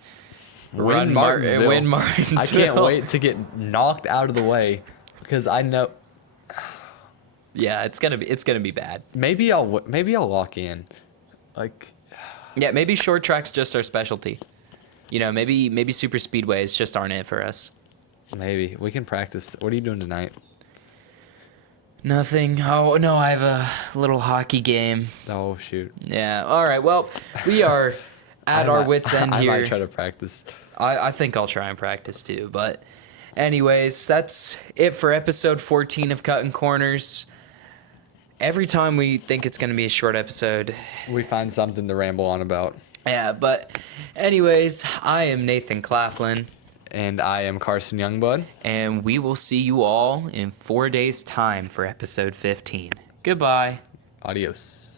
Win win Martinsville. Martinsville. I can't wait to get knocked out of the way because I know Yeah, it's gonna be bad. maybe I'll lock in. Like Yeah, maybe short track's just our specialty. You know, maybe super speedways just aren't it for us. maybe we can practice. What are you doing tonight? Nothing. Oh no, I have a little hockey game. Oh shoot. Yeah. All right. Well, we are at our wits' end here. I might try to practice. I think I'll try and practice too. But anyways, that's it for episode 14 of Cutting Corners. Every time we think it's going to be a short episode. We find something to ramble on about. Yeah, but anyways, I am Nathan Claflin. And I am Carson Youngblood. And we will see you all in 4 days' time for episode 15. Goodbye. Adios.